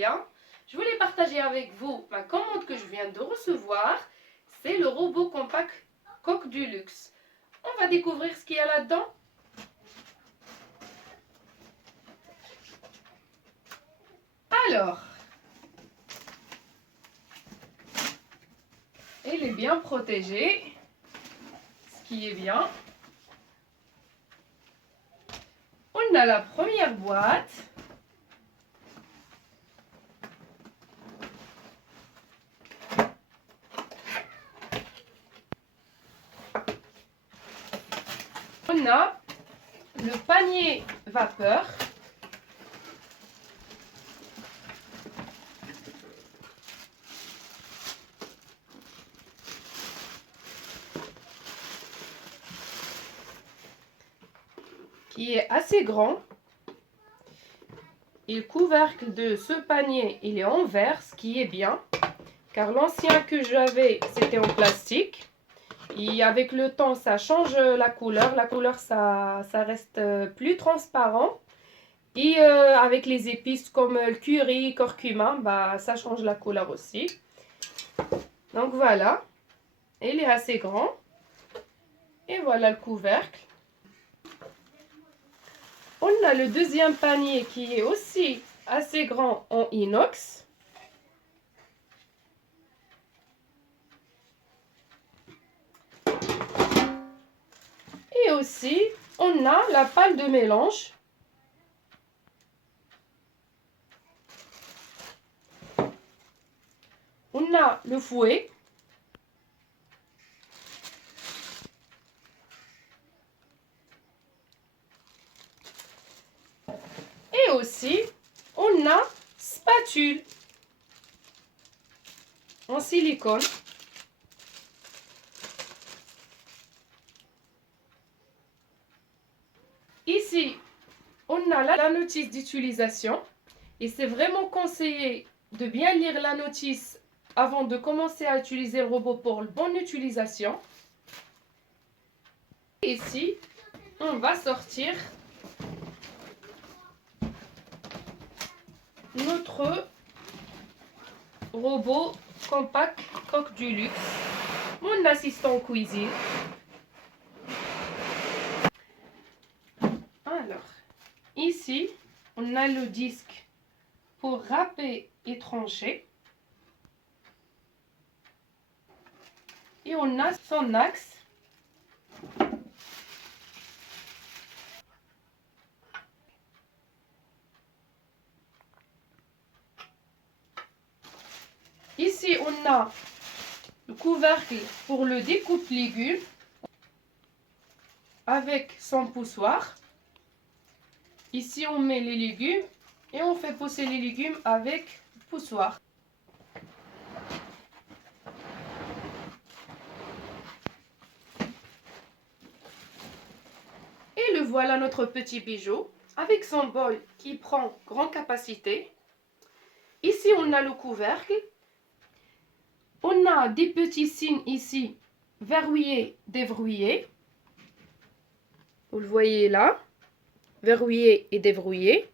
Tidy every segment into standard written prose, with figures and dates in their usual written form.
bien. Je voulais partager avec vous ma commande que je viens de recevoir. C'est le robot compact Coq du Luxe. On va découvrir ce qu'il y a là-dedans. Alors, il est bien protégé, ce qui est bien. On a la première boîte. On a le panier vapeur. Qui est assez grand. Et le couvercle de ce panier, il est en verre, ce qui est bien. Car l'ancien que j'avais, c'était en plastique. Et avec le temps, ça change la couleur. La couleur, ça reste plus transparent. Et avec les épices comme le curry, curcuma, bah, ça change la couleur aussi. Donc voilà, il est assez grand. Et voilà le couvercle. On a le deuxième panier qui est aussi assez grand en inox. Et aussi, on a la pâle de mélange. On a le fouet. Et aussi, on a spatule en silicone. Ici, on a la notice d'utilisation. Et c'est vraiment conseillé de bien lire la notice avant de commencer à utiliser le robot pour une bonne utilisation. Ici, on va sortir notre robot compact Coq du Luxe, mon assistant cuisine. Alors, ici, on a le disque pour râper et trancher. Et on a son axe. Ici, on a le couvercle pour le découpe légumes avec son poussoir. Ici, on met les légumes et on fait pousser les légumes avec le poussoir. Et le voilà notre petit bijou avec son bol qui prend grande capacité. Ici, on a le couvercle. On a des petits signes ici, verrouillés, déverrouillés. Vous le voyez là, verrouillé et déverrouillé.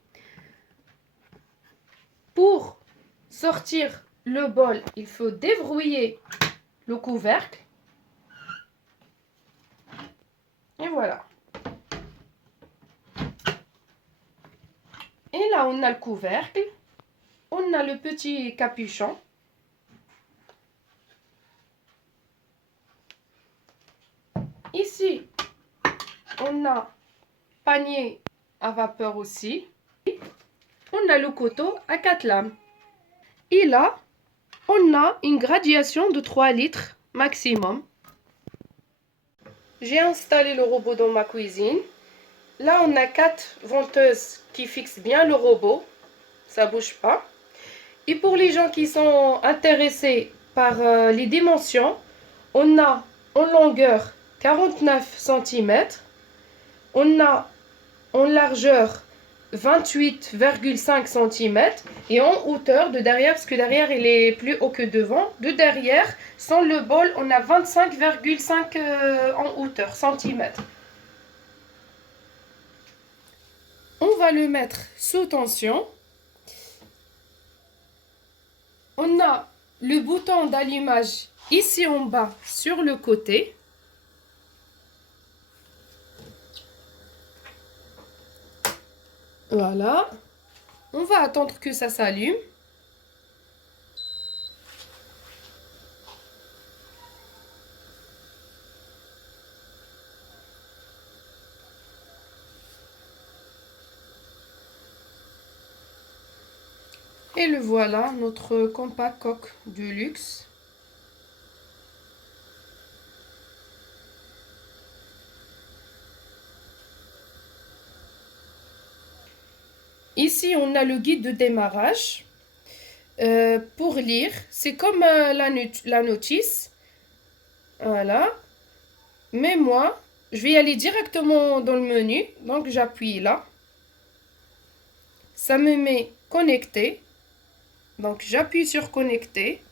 Pour sortir le bol, il faut déverrouiller le couvercle. Et voilà. Et là, on a le couvercle. On a le petit capuchon. Ici, on a panier à vapeur aussi. On a le couteau à 4 lames. Et là, on a une graduation de 3 litres maximum. J'ai installé le robot dans ma cuisine. Là, on a 4 venteuses qui fixent bien le robot. Ça ne bouge pas. Et pour les gens qui sont intéressés par les dimensions, on a en longueur 49 cm. On a en largeur 28,5 cm et en hauteur de derrière, parce que derrière il est plus haut que devant, de derrière, sans le bol, on a 25,5 en hauteur centimètres. On va le mettre sous tension. On a le bouton d'allumage ici en bas sur le côté. Voilà. On va attendre que ça s'allume. Et le voilà, notre compact coque du luxe. Ici, on a le guide de démarrage. Pour lire, c'est comme la notice. Voilà. Mais moi, je vais aller directement dans le menu. Donc, j'appuie là. Ça me met connecté. Donc, j'appuie sur connecter.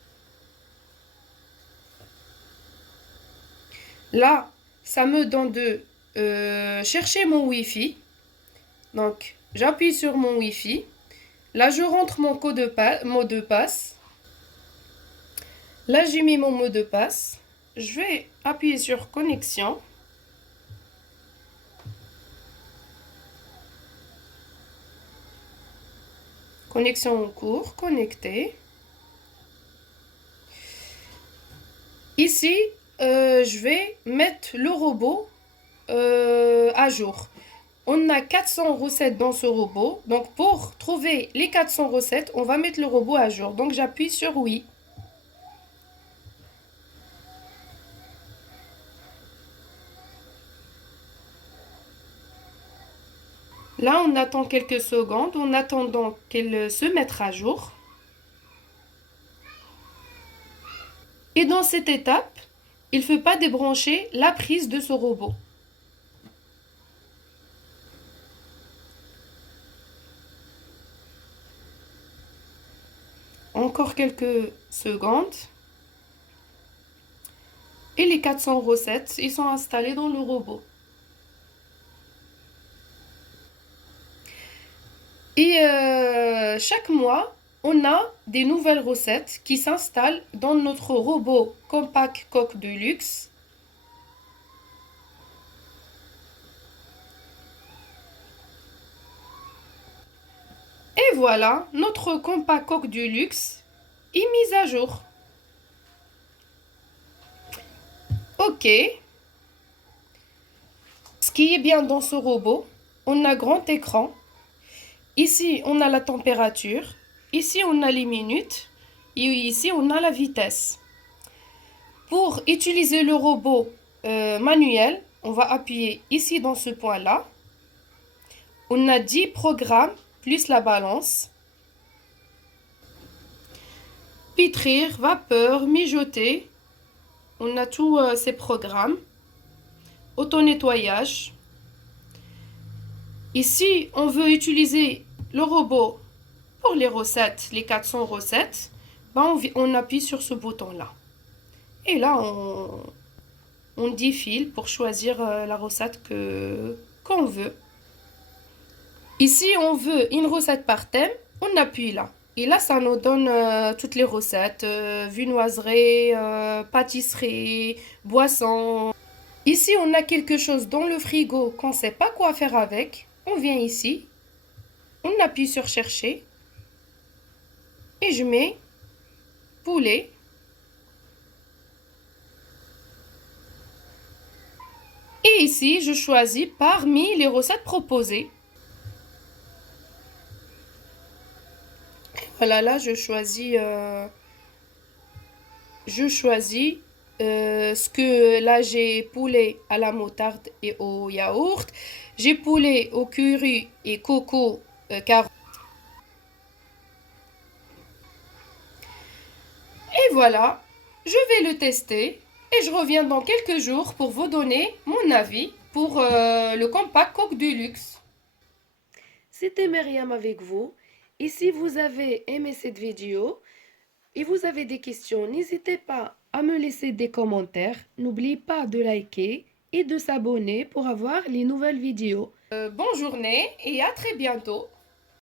Là, ça me donne de chercher mon Wi-Fi. Donc, j'appuie sur mon Wi-Fi. Là, je rentre mon mot de passe. Là, j'ai mis mon mot de passe. Je vais appuyer sur connexion. Connexion en cours, connecté. Ici, je vais mettre le robot à jour. On a 400 recettes dans ce robot. Donc, pour trouver les 400 recettes, on va mettre le robot à jour. Donc, j'appuie sur oui. Là, on attend quelques secondes en attendant qu'elle se mette à jour. Et dans cette étape, il ne faut pas débrancher la prise de ce robot. Encore quelques secondes. Et les 400 recettes, ils sont installés dans le robot. Et chaque mois, on a des nouvelles recettes qui s'installent dans notre robot Compact Coque de Luxe. Et voilà, notre Compact Coque du Luxe est mise à jour. Ok. Ce qui est bien dans ce robot, on a grand écran. Ici, on a la température. Ici, on a les minutes. Et ici, on a la vitesse. Pour utiliser le robot manuel, on va appuyer ici dans ce point-là. On a 10 programmes plus la balance. Pétrir, vapeur, mijoter. On a tous ces programmes. Auto-nettoyage. Ici, on veut utiliser le robot pour les recettes, les 400 recettes. Ben, on appuie sur ce bouton-là. Et là, on défile pour choisir la recette qu'on veut. Ici, on veut une recette par thème. On appuie là. Et là, ça nous donne toutes les recettes. Viennoiserie, pâtisserie, boisson. Ici, on a quelque chose dans le frigo qu'on ne sait pas quoi faire avec. On vient ici. On appuie sur chercher. Et je mets poulet. Et ici, je choisis parmi les recettes proposées. Voilà, là, je choisis ce que là j'ai poulet à la moutarde et au yaourt. J'ai poulet au curry et coco carotte. Et voilà, je vais le tester et je reviens dans quelques jours pour vous donner mon avis pour le compact coque du luxe. C'était Myriam avec vous. Et si vous avez aimé cette vidéo et vous avez des questions, n'hésitez pas à me laisser des commentaires. N'oubliez pas de liker et de s'abonner pour avoir les nouvelles vidéos. Bonne journée et à très bientôt.